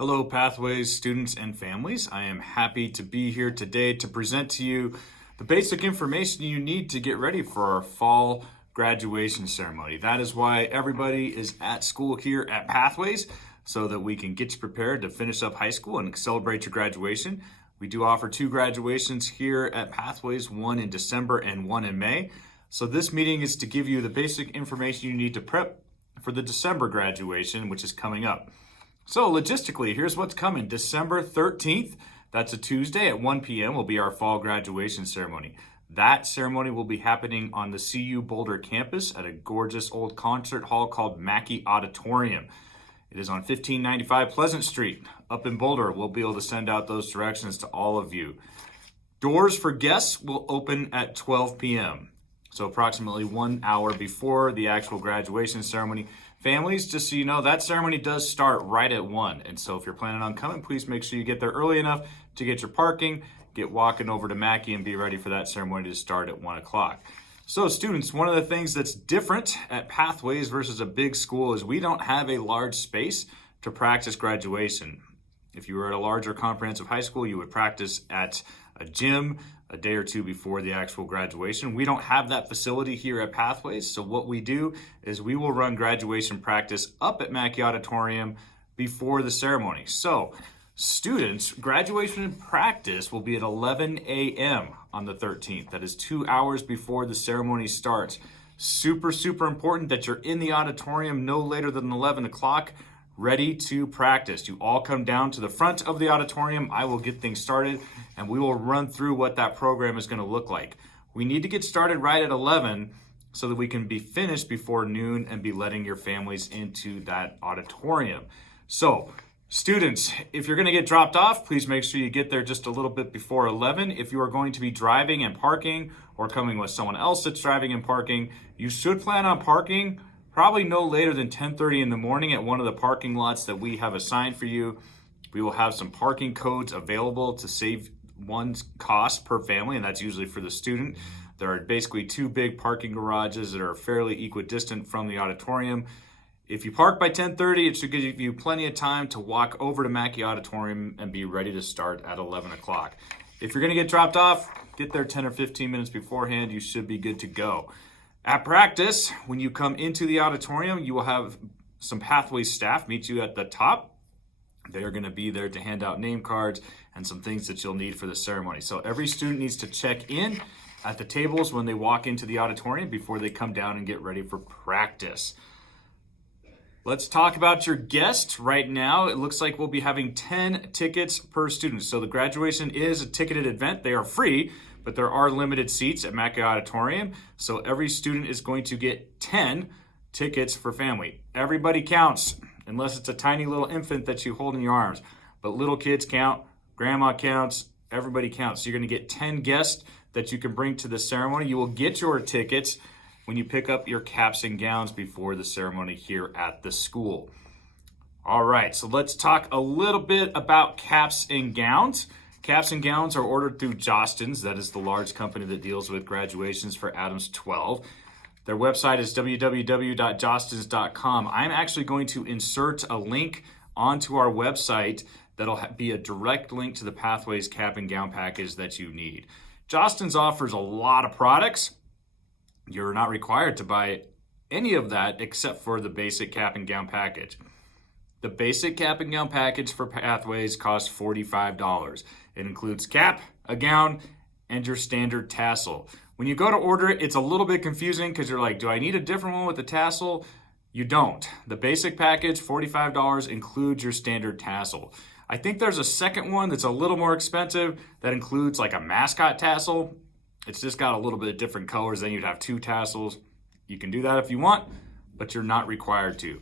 Hello, Pathways students and families. I am happy to be here today to present to you the basic information you need to get ready for our fall graduation ceremony. That is why everybody is at school here at Pathways, so that we can get you prepared to finish up high school and celebrate your graduation. We do offer 2 graduations here at Pathways, one in December and one in May. So this meeting is to give you the basic information you need to prep for the December graduation, which is coming up. So logistically, here's what's coming. December 13th, that's a Tuesday at 1 p.m. will be our fall graduation ceremony. That ceremony will be happening on the CU Boulder campus at a gorgeous old concert hall called Mackey Auditorium. It is on 1595 Pleasant Street up in Boulder. We'll be able to send out those directions to all of you. Doors for guests will open at 12 p.m. So approximately 1 hour before the actual graduation ceremony. Families, just so you know, that ceremony does start right at 1. And so if you're planning on coming, please make sure you get there early enough to get your parking, get walking over to Mackey and be ready for that ceremony to start at 1 o'clock. So students, one of the things that's different at Pathways versus a big school is we don't have a large space to practice graduation. If you were at a larger comprehensive high school, you would practice at a gym a day or two before the actual graduation. We don't have that facility here at Pathways, so what we do is we will run graduation practice up at Mackey Auditorium before the ceremony. So students, graduation practice will be at 11 a.m. on the 13th. That is 2 hours before the ceremony starts. Super important that you're in the auditorium no later than 11 o'clock, ready to practice. You all come down to the front of the auditorium. I will get things started and we will run through what that program is going to look like. We need to get started right at 11 so that we can be finished before noon and be letting your families into that auditorium. So students, if you're going to get dropped off, please make sure you get there just a little bit before 11. If you are going to be driving and parking or coming with someone else that's driving and parking, you should plan on parking probably no later than 10:30 in the morning at one of the parking lots that we have assigned for you. We will have some parking codes available to save one's cost per family, and that's usually for the student. There are basically 2 big parking garages that are fairly equidistant from the auditorium. If you park by 10:30, it should give you plenty of time to walk over to Mackey Auditorium and be ready to start at 11 o'clock. If you're going to get dropped off, get there 10 or 15 minutes beforehand. You should be good to go. At practice, when you come into the auditorium, you will have some Pathways staff meet you at the top. They are going to be there to hand out name cards and some things that you'll need for the ceremony. So every student needs to check in at the tables when they walk into the auditorium before they come down and get ready for practice. Let's talk about your guests right now. It looks like we'll be having 10 tickets per student. So the graduation is a ticketed event. They are free, but there are limited seats at Mackey Auditorium. So every student is going to get 10 tickets for family. Everybody counts, unless it's a tiny little infant that you hold in your arms. But little kids count, grandma counts, everybody counts. So you're going to get 10 guests that you can bring to the ceremony. You will get your tickets when you pick up your caps and gowns before the ceremony here at the school. All right, so let's talk a little bit about caps and gowns. Caps and gowns are ordered through Jostens. That is the large company that deals with graduations for Adams 12. Their website is www.jostens.com. I'm actually going to insert a link onto our website that'll be a direct link to the Pathways cap and gown package that you need. Jostens offers a lot of products. You're not required to buy any of that except for the basic cap and gown package. The basic cap and gown package for Pathways costs $45. It includes cap, a gown, and your standard tassel. When you go to order it, it's a little bit confusing because you're like, do I need a different one with the tassel? You don't. The basic package, $45, includes your standard tassel. I think there's a second one that's a little more expensive that includes like a mascot tassel. It's just got a little bit of different colors. Then you'd have 2 tassels. You can do that if you want, but you're not required to.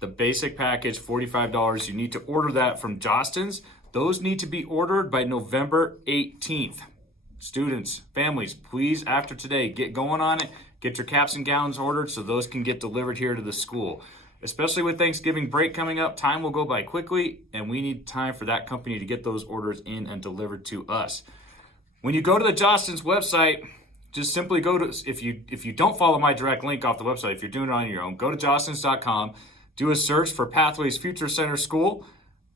The basic package, $45. You need to order that from Jostens. Those need to be ordered by November 18th. Students, families, please, after today, get going on it. Get your caps and gowns ordered so those can get delivered here to the school. Especially with Thanksgiving break coming up, time will go by quickly, and we need time for that company to get those orders in and delivered to us. When you go to the Jostens website, just simply go to, if you don't follow my direct link off the website, if you're doing it on your own, go to jostens.com, do a search for Pathways Future Center School,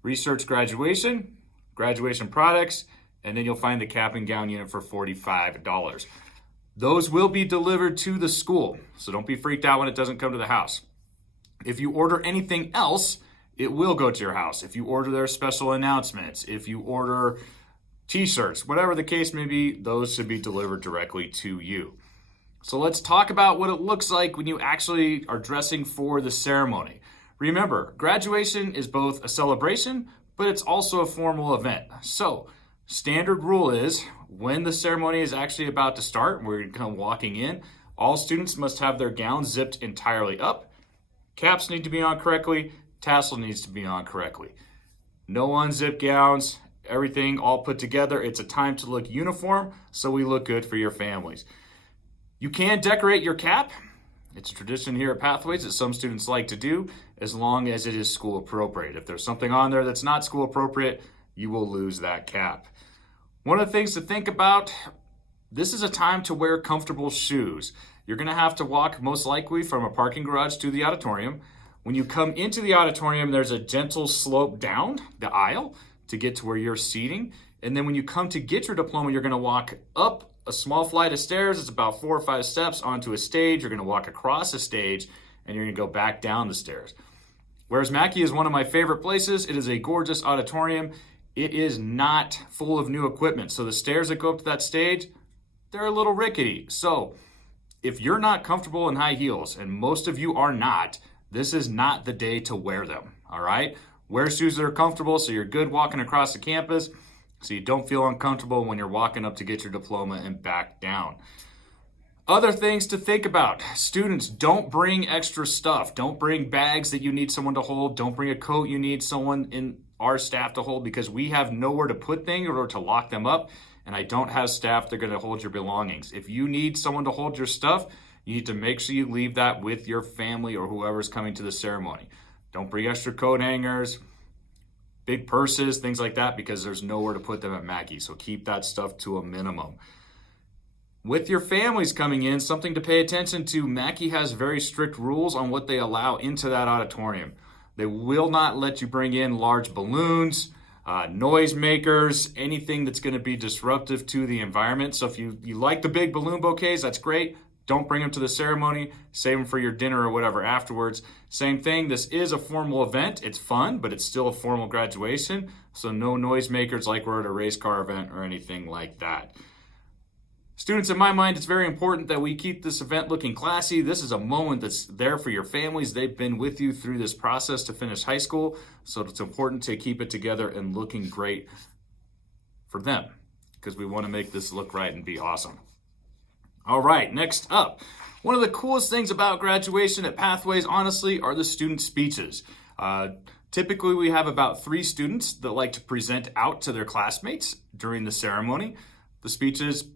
research graduation, graduation products, and then you'll find the cap and gown unit for $45. Those will be delivered to the school, so don't be freaked out when it doesn't come to the house. If you order anything else, it will go to your house. If you order their special announcements, if you order t-shirts, whatever the case may be, those should be delivered directly to you. So let's talk about what it looks like when you actually are dressing for the ceremony. Remember, graduation is both a celebration, but it's also a formal event. So, standard rule is when the ceremony is actually about to start, we're kind of walking in, all students must have their gowns zipped entirely up. Caps need to be on correctly, tassel needs to be on correctly. No unzipped gowns, everything all put together. It's a time to look uniform, so we look good for your families. You can decorate your cap. It's a tradition here at Pathways that some students like to do, as long as it is school appropriate. If there's something on there that's not school appropriate, you will lose that cap. One of the things to think about, this is a time to wear comfortable shoes. You're gonna have to walk most likely from a parking garage to the auditorium. When you come into the auditorium, there's a gentle slope down the aisle to get to where you're seating. And then when you come to get your diploma, you're gonna walk up a small flight of stairs. It's about 4 or 5 steps onto a stage. You're gonna walk across a stage and you're gonna go back down the stairs. Whereas Mackey is one of my favorite places. It is a gorgeous auditorium. It is not full of new equipment. So the stairs that go up to that stage, they're a little rickety. So if you're not comfortable in high heels, and most of you are not, this is not the day to wear them, all right? Wear shoes that are comfortable so you're good walking across the campus, so you don't feel uncomfortable when you're walking up to get your diploma and back down. Other things to think about. Students, don't bring extra stuff. Don't bring bags that you need someone to hold. Don't bring a coat you need someone in our staff to hold, because we have nowhere to put things or to lock them up, and I don't have staff that are going to hold your belongings. If you need someone to hold your stuff, you need to make sure you leave that with your family or whoever's coming to the ceremony. Don't bring extra coat hangers, big purses, things like that, because there's nowhere to put them at Mackey. So keep that stuff to a minimum. With your families coming in, something to pay attention to, Mackey has very strict rules on what they allow into that auditorium. They will not let you bring in large balloons, noise makers, anything that's going to be disruptive to the environment. So if you like the big balloon bouquets, that's great. Don't bring them to the ceremony. Save them for your dinner or whatever afterwards. Same thing, this is a formal event. It's fun, but it's still a formal graduation. So no noise makers like we're at a race car event or anything like that. Students, in my mind, it's very important that we keep this event looking classy. This is a moment that's there for your families. They've been with you through this process to finish high school. So it's important to keep it together and looking great for them, because we want to make this look right and be awesome. All right, next up. One of the coolest things about graduation at Pathways, honestly, are the student speeches. Typically, we have about 3 students that like to present out to their classmates during the ceremony. The speeches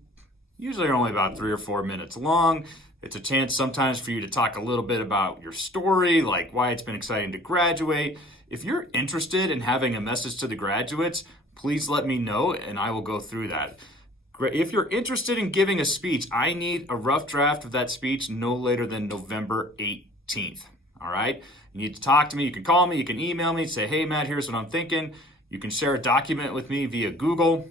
usually are only about 3 or 4 minutes long. It's a chance sometimes for you to talk a little bit about your story, like why it's been exciting to graduate. If you're interested in having a message to the graduates, please let me know and I will go through that. If you're interested in giving a speech, I need a rough draft of that speech no later than November 18th, all right? You need to talk to me. You can call me. You can email me. Say, hey, Matt, here's what I'm thinking. You can share a document with me via Google,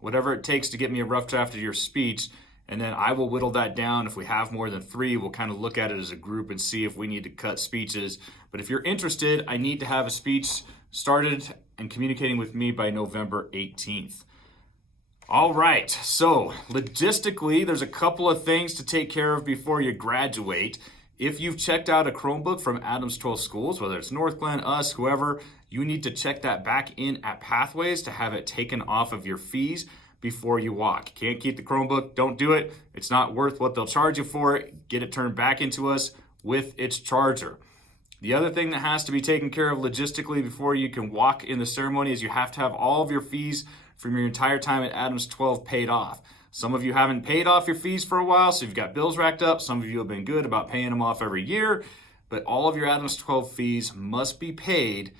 whatever it takes to get me a rough draft of your speech, and then I will whittle that down. If we have more than 3, we'll kind of look at it as a group and see if we need to cut speeches. But if you're interested, I need to have a speech started and communicating with me by November 18th. All right, so logistically, there's a couple of things to take care of before you graduate. If you've checked out a Chromebook from Adams 12 Schools, whether it's Northglenn, us, whoever, you need to check that back in at Pathways to have it taken off of your fees before you walk. Can't keep the Chromebook, don't do it. It's not worth what they'll charge you for it. Get it turned back into us with its charger. The other thing that has to be taken care of logistically before you can walk in the ceremony is you have to have all of your fees from your entire time at Adams 12 paid off. Some of you haven't paid off your fees for a while, so you've got bills racked up. Some of you have been good about paying them off every year, but all of your Adams 12 fees must be paid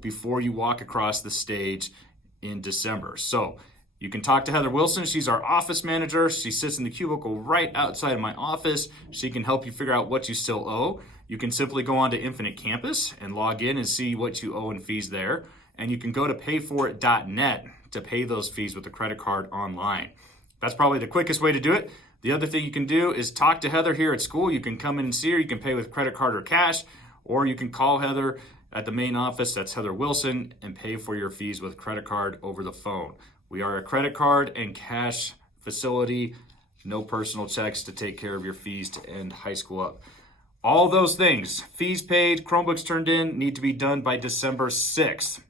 before you walk across the stage in December. So you can talk to Heather Wilson. She's our office manager. She sits in the cubicle right outside of my office. She can help you figure out what you still owe. You can simply go on to Infinite Campus and log in and see what you owe in fees there. and you can go to payforit.net to pay those fees with a credit card online. That's probably the quickest way to do it. The other thing you can do is talk to Heather here at school. You can come in and see her. You can pay with credit card or cash, or you can call Heather at the main office. That's Heather Wilson, and pay for your fees with credit card over the phone. We are a credit card and cash facility. No personal checks to take care of your fees to end high school up. All those things, fees paid, Chromebooks turned in, need to be done by December 6th.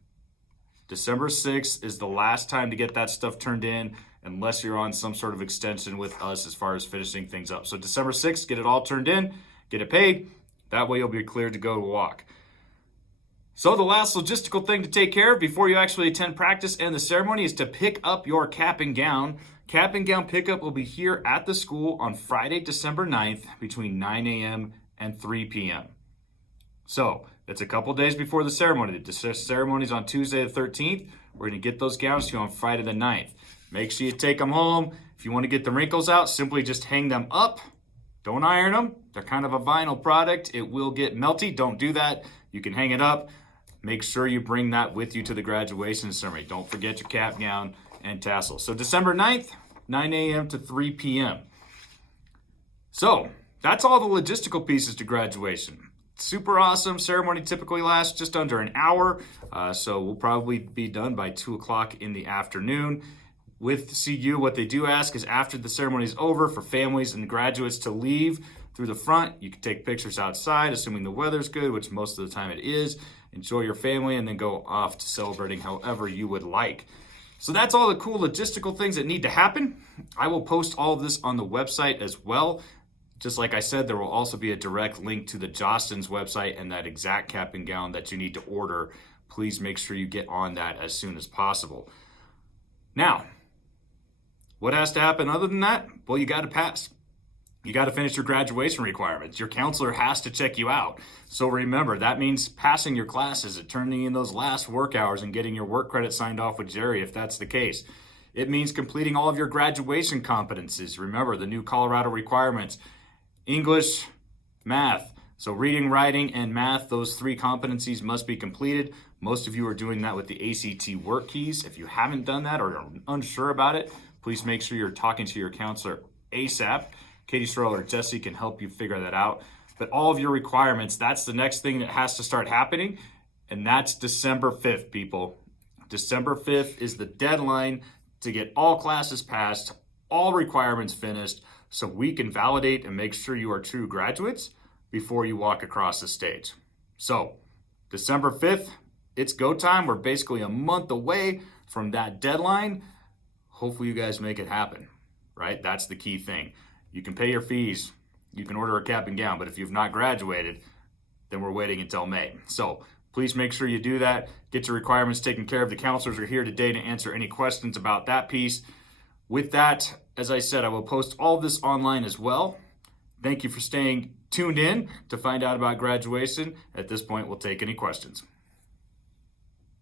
December 6th is the last time to get that stuff turned in, unless you're on some sort of extension with us as far as finishing things up. So December 6th, get it all turned in, get it paid. That way you'll be cleared to go to walk. So the last logistical thing to take care of before you actually attend practice and the ceremony is to pick up your cap and gown. Cap and gown pickup will be here at the school on Friday, December 9th between 9 a.m. and 3 p.m. So it's a couple days before the ceremony. The ceremony is on Tuesday the 13th. We're going to get those gowns to you on Friday the 9th. Make sure you take them home. If you want to get the wrinkles out, simply just hang them up. Don't iron them. They're kind of a vinyl product. It will get melty. Don't do that. You can hang it up. Make sure you bring that with you to the graduation ceremony. Don't forget your cap, gown, and tassels. So December 9th, 9 a.m. to 3 p.m. So that's all the logistical pieces to graduation. Super awesome. Ceremony typically lasts just under an hour. So we'll probably be done by 2 o'clock in the afternoon. With CU, what they do ask is after the ceremony is over for families and graduates to leave through the front. You can take pictures outside, assuming the weather's good, which most of the time it is. Enjoy your family and then go off to celebrating however you would like. So that's all the cool logistical things that need to happen. I will post all of this on the website as well. Just like I said, there will also be a direct link to the Jostens website and that exact cap and gown that you need to order. Please make sure you get on that as soon as possible. Now, what has to happen other than that? Well, you got to pass. You got to finish your graduation requirements. Your counselor has to check you out. So remember, that means passing your classes and turning in those last work hours and getting your work credit signed off with Jerry if that's the case. It means completing all of your graduation competencies. Remember, the new Colorado requirements, English, math. So reading, writing, and math, those 3 competencies must be completed. Most of you are doing that with the ACT work keys. If you haven't done that or are unsure about it, please make sure you're talking to your counselor ASAP. Katie Stroller or Jesse can help you figure that out. But all of your requirements, that's the next thing that has to start happening. And that's December 5th, people. December 5th is the deadline to get all classes passed, all requirements finished, so we can validate and make sure you are true graduates before you walk across the stage. So December 5th, it's go time. We're basically a month away from that deadline. Hopefully you guys make it happen, right? That's the key thing. You can pay your fees, you can order a cap and gown, but if you've not graduated, then we're waiting until May. So please make sure you do that. Get your requirements taken care of. The counselors are here today to answer any questions about that piece. With that, as I said, I will post all this online as well. Thank you for staying tuned in to find out about graduation. At this point, we'll take any questions.